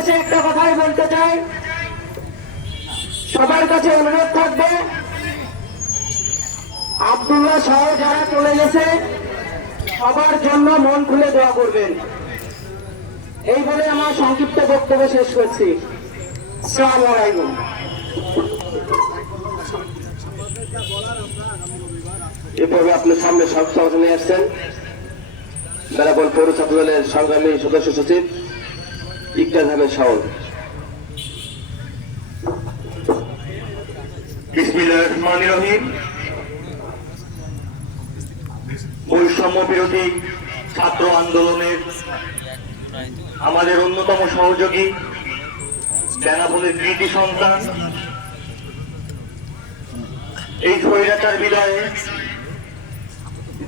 শেষে একটা কথাই বলতে চাই। সবার কাছে অনুরোধ থাকবে, আব্দুল্লাহ সহ যারা চলে গেছে, সবার জন্য মন খুলে দোয়া করবেন। এই বলে আমার সংক্ষিপ্ত বক্তব্য শেষ করছি। সালাম আলাইকুম। এভাবে আপনার সামনে সব সমাজ নিয়ে আসছেন। বেড়াবল পৌর ছাত্র দলের সংগ্রামী সদস্য সচিব ইকটাজ রহমানির রহিম। বৈষম্য বিরোধী ছাত্র আন্দোলনের আমাদের অন্যতম সহযোগী, বেনাপোলের কৃতি সন্তান। এই স্বৈরাচার বিদায়ে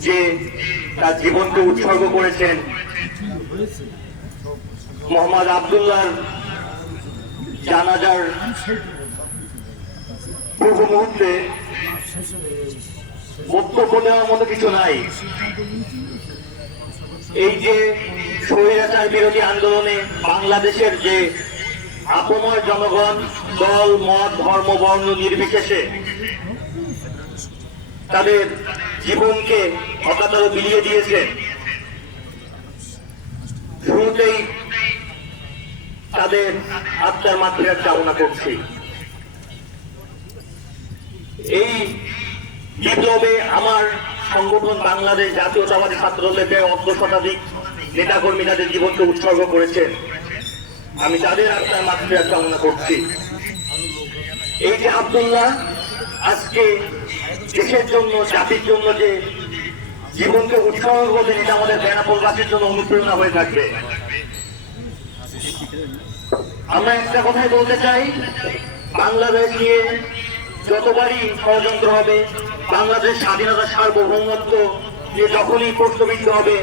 যে তার জীবনকে উৎসর্গ করেছেন মোহাম্মদ আবদুল্লাহ জানাজার পূর্ব মুহূর্তে বক্তব্য দেওয়ার মতো কিছু নাই। এই যে স্বৈরাচার বিরোধী আন্দোলনে বাংলাদেশের যে আপমর জনগণ, দল, মত, ধর্ম, বর্ণ নির্বিশেষে তাদের জীবনকে অকাতরে বিলিয়ে দিয়েছেন শুরুতেই তাদের আত্মার মাতৃকার কামনা করছি। এই বিপ্লবে আমার সংগঠন বাংলাদেশ জাতীয়তাবাদী ছাত্র দলের অর্ধ শতাধিক নেতাকর্মী তাদের জীবনকে উৎসর্গ করেছেন, আমি তাদের আত্মার মাতৃকার কামনা করছি। এই যে আব্দুল্লাহ, আজকে দেশের জন্য, জাতির জন্য যে জীবনকে উৎসর্গ করলেন এটা আমাদের বেনাপোলবাসীর জন্য অনুপ্রেরণা হয়ে থাকবে। আমরা একটা কথাই বলতে চাই, বাংলাদেশ নিয়ে যতবারই ষড়যন্ত্র হবে বাংলাদেশ স্বাধীনতা সার্বভৌমত্ব যে যখনই প্রশ্নবিদ্ধ হবে,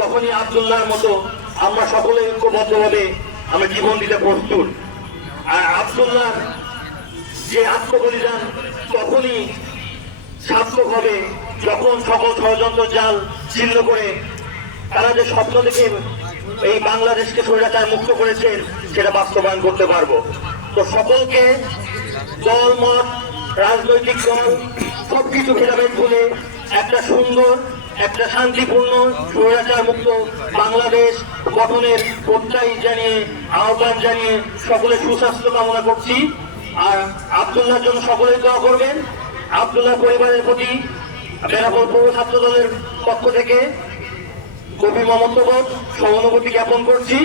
তখনই আবদুল্লাহর মতো আমরা সকলে ঐক্যবদ্ধভাবে আমরা জীবন দিতে প্রস্তুত। আর আবদুল্লাহ যে আত্মবলিদান তখনই সার্থক হবে, যখন সকল ষড়যন্ত্র জাল ছিন্ন করে তারা যে স্বপ্ন দেখে এই বাংলাদেশকে স্বৈরাচার মুক্ত করেছেন সেটা বাস্তবায়ন করতে পারব। তো সকলকে দল, মত, রাজনৈতিক দল, সবকিছু ভেদাভেদ ভুলে একটা সুন্দর, একটা শান্তিপূর্ণ স্বৈরাচার মুক্ত বাংলাদেশ গঠনের প্রত্যয় জানিয়ে, আহ্বান জানিয়ে সকলে সুস্বাস্থ্য কামনা করছি। আর আবদুল্লাহর জন্য সকলেই দোয়া করবেন। আবদুল্লাহ পরিবারের প্রতি বেনাপোল পৌর ছাত্র দলের পক্ষ থেকে গভীর মমত্ববোধ সহানুভূতি জ্ঞাপন করছি।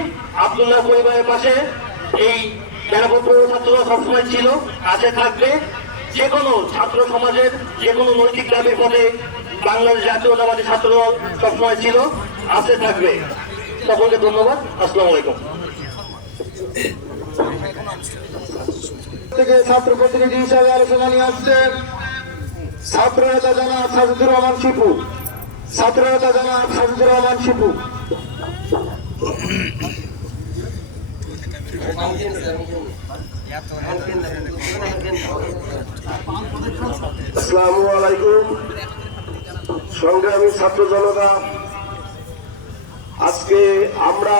আবদুল্লাহ পরিবারের পাশে এই বেনাপোল ছাত্ররা সবসময় ছিল আছে থাকবে। যে কোনো ছাত্র সমাজের যে কোনো নৈতিক দাবির পথে বাংলাদেশ জাতীয়তাবাদী ছাত্র দল সবসময় ছিল আছে থাকবে। সকলকে ধন্যবাদ। আসসালামু আলাইকুম। ছাত্র প্রতিনিধি হিসাবে আলোচনা নিয়ে আসছেন ছাত্র নেতা জানা সাজিদুর রহমান শিপু। ছাত্র নেতা জানা সাজিদুর রহমান শিপু। সংগ্রামী ছাত্র জনতা, আজকে আমরা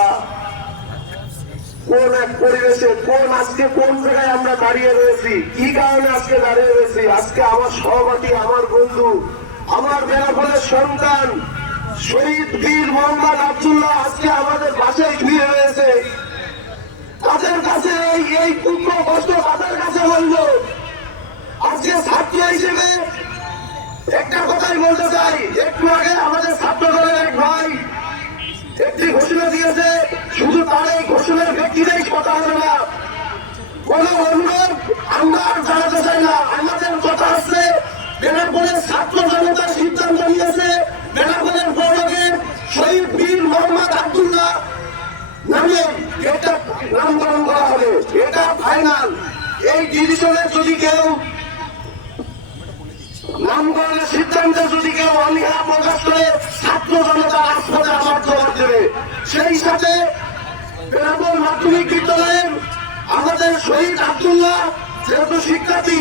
কোন এক পরিবেশে, কোন আজকে কোন জায়গায় আমরা দাঁড়িয়ে রয়েছি? কি কারণে আজকে দাঁড়িয়ে রয়েছি? আজকে আমার সহপাঠী, আমার বন্ধু আমার বেনাফলের সন্তান শহীদ বীর মোহাম্মদ আবদুল্লাহ আজকে আমাদের বাসায় ফিরে রয়েছে তাদের কাছে এই পুত্র কষ্ট তাদের কাছে বলল, আজকে ছাত্র হিসেবে একটা কথাই বলতে চাই। একটু আগে আমাদের ছাত্র দলের এক ভাই একটি ঘোষণা দিয়েছে, শুধু তার এই ঘোষণার ব্যক্তিরাই কথা হবে না। কোন অনুরোধ আমরা আর জানাতে চাই না, আমাদের বেনারপুরের ছাত্র জনতার সিদ্ধান্ত নিয়েছে জনতা সেই সাথে বেনাপোল মাধ্যমিক আমাদের শহীদ আবদুল্লাহ যেহেতু শিক্ষার্থী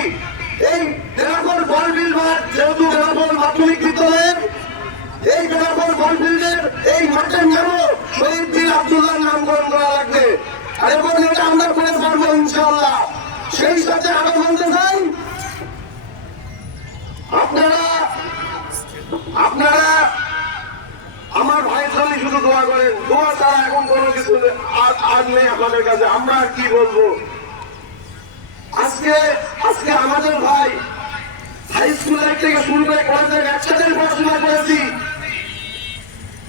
এই বেনাপোল বল বিলবার যেহেতু বেনাপোল মাধ্যমিক বিদ্যালয়ের, এই বেনাপোল বল ফিল্ডের এই মাঠের নামও শহীদ বীর আবদুল্লাহ নামকরণ করা লাগবে। আর এবং এটা ইনশাল্লাহ সেই সাথে আরও বলতে চাই, আপনারা আপনারা আমার ভাইয়ের জন্য শুধু দোয়া করেন। দোয়া ছাড়া এখন কোনো কিছু আর- আর নেই আপনাদের কাছে। আমরা কি বলব? আজকে আজকে আমাদের ভাই হাই স্কুল লাইফ থেকে শুরু করে কলেজের একসাথে পড়াশোনা করেছি।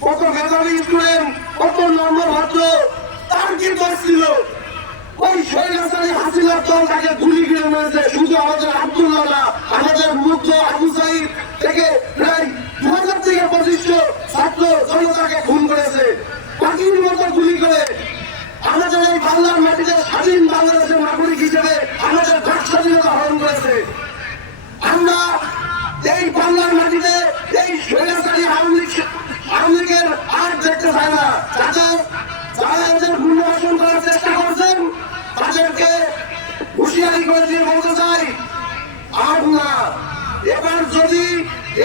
কত মেধাবী স্টুডেন্ট, কত নম্বর ভদ্র, তার কি দোষ ছিল? ওই শৈলাচারী হাসিনার দল তাকে গুলি করে মেরেছে, শুধু আমাদের আব্দুল্লাহ না আমাদের মুগ্ধ আবু সাইদ থেকে প্রায় দু হাজার থেকে পঁচিশশো ছাত্র জনতাকে খুন করেছে। পাখির মতো গুলি করে আমাদের এই বাংলার মাটিতে স্বাধীন বাংলাদেশের নাগরিক হিসেবে আমাদের বাক স্বাধীনতা হরণ করেছে। আমরা এই বাংলার মাটিতে এই স্বৈরাচারী আওয়ামী লীগ আওয়ামী লীগের আর দেখতে চায় না। যাদের যারা এদের পুনর্বাসন করার চেষ্টা করছেন, তাদেরকে হুঁশিয়ারি করে দিয়ে বলতে চাই, আর না। এবার যদি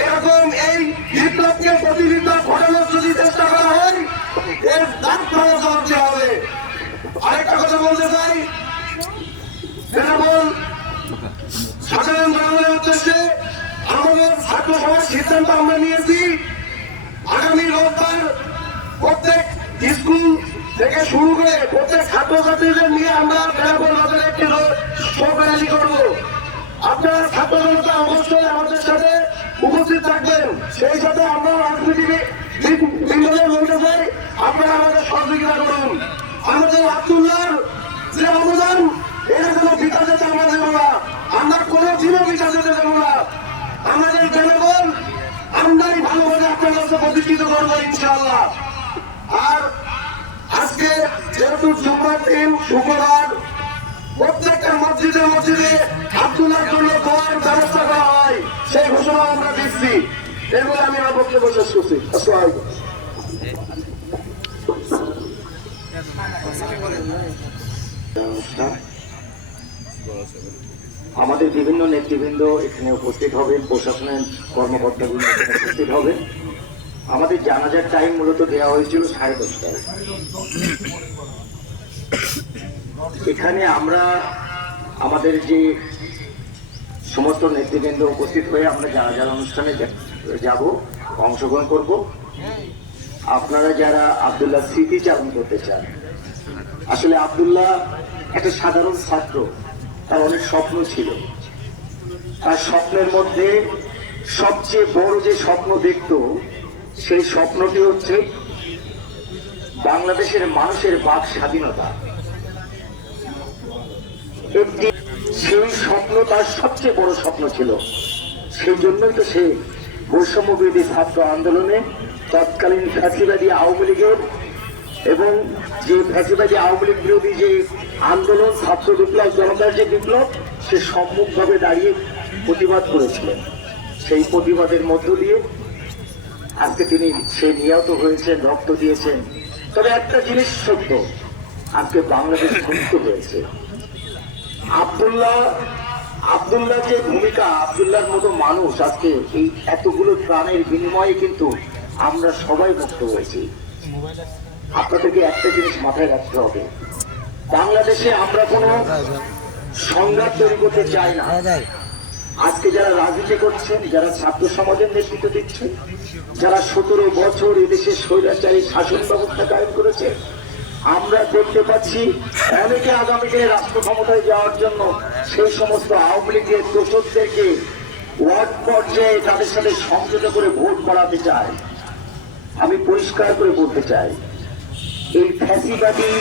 এরকম এই বিপ্লবকে প্রতিবিপ্লব ঘটানোর যদি চেষ্টা করা হয়, এর দিতে হবে আরেকটা কথা বলতে চাই। বেনাবল সাধারণ জনগণের উদ্দেশ্যে আমাদের ছাত্র সিদ্ধান্ত আমরা নিয়েছি, আগামী রোববার প্রত্যেক স্কুল থেকে শুরু করে প্রত্যেক ছাত্রছাত্রীদের নিয়ে আমরা বেড়াবো বাজারে একটি শোক র্যালি করব। আপনারা ছাত্র জনতা অবশ্যই আমাদের সাথে উপস্থিত থাকবেন। সেই সাথে আমরা রাজনীতিবিদ বৃন্দদের বলতে চাই, আপনারা আমাদের সহযোগিতা করুন। আমাদের আব্দুল্লাহর যে অবদান এটা কোনো যেতে আমরা দেবো না। আমরা কোনো দিনও বিটা যেতে দেবো না। আমাদের জনগণ আমরাই ভালোভাবে আপনার প্রতিষ্ঠিত করব, ইনশাআল্লাহ। আর আজকে যেহেতু জুম্মার দিন, শুক্রবার, প্রত্যেকটা মসজিদে মসজিদে আব্দুল্লাহর জন্য দোয়ার ব্যবস্থা করা হয়। সেই ঘোষণা আমরা দিচ্ছি। এগুলো আমি আমার বক্তব্য শেষ করছি। আসসালামু আমাদের বিভিন্ন নেতৃবৃন্দ এখানে উপস্থিত হবেন প্রশাসনের কর্মকর্তাগুলো উপস্থিত হবেন আমাদের জানাজার টাইম মূলত দেওয়া হয়েছিল সাড়ে দশটায় এখানে আমরা আমাদের যে সমস্ত নেতৃবৃন্দ উপস্থিত হয়ে আমরা জানাজার অনুষ্ঠানে যাব, অংশগ্রহণ করব। আপনারা যারা আবদুল্লাহ স্মৃতিচারণ করতে চান আসলে আবদুল্লাহ একটা সাধারণ ছাত্র। তার অনেক স্বপ্ন ছিল। তার স্বপ্নের মধ্যে সবচেয়ে বড় যে স্বপ্ন দেখত, সেই স্বপ্নটি হচ্ছে বাংলাদেশের মানুষের বাক স্বাধীনতা। একটি সেই স্বপ্ন তার সবচেয়ে বড় স্বপ্ন ছিল। সেই জন্যই তো সে বৈষম্যবিরোধী ছাত্র আন্দোলনে তৎকালীন ফ্যাসিবাদী আওয়ামী লীগের এবং যে ফ্যাসিবাদী আওয়ামী লীগ বিরোধী যে আন্দোলন, ছাত্র বিপ্লব, জনতার যে বিপ্লব, সে সম্মুখভাবে দাঁড়িয়ে প্রতিবাদ করেছিলেন সেই প্রতিবাদের মধ্য দিয়ে আজকে তিনি সে নিহত হয়েছেন, রক্ত দিয়েছেন। তবে একটা জিনিস সত্য, আজকে বাংলাদেশ মুক্ত হয়েছে। আব্দুল্লাহ আব্দুল্লাহ যে ভূমিকা, আব্দুল্লাহর মতো মানুষ আজকে এই এতগুলো প্রাণের বিনিময়ে কিন্তু আমরা সবাই মুক্ত হয়েছি। আপনাদেরকে একটা জিনিস মাথায় রাখতে হবে। বাংলাদেশে আমরা কোনো সংঘাত তৈরি করতে চাই না। আজকে যারা রাজনীতি করছেন, যারা ছাত্র সমাজের নেতৃত্ব দিচ্ছেন, যারা সতেরো বছর এদেশে স্বৈরাচারী শাসন ব্যবস্থা কায়েম করেছে, আমরা দেখতে পাচ্ছি অনেকে আগামী দিনে রাষ্ট্র ক্ষমতায় যাওয়ার জন্য সেই সমস্ত আওয়ামী লীগের দোষকদেরকে ওয়ার্ড পর্যায়ে তাদের সাথে সমঝোতা করে ভোট করাতে চায়। আমি পরিষ্কার করে বলতে চাই এই ফ্যাসিবাদী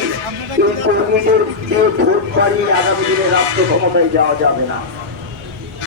এই কর্মীদের দিয়ে ভোট পাড়িয়ে আগামী দিনে রাষ্ট্র ক্ষমতায় যাওয়া যাবে না।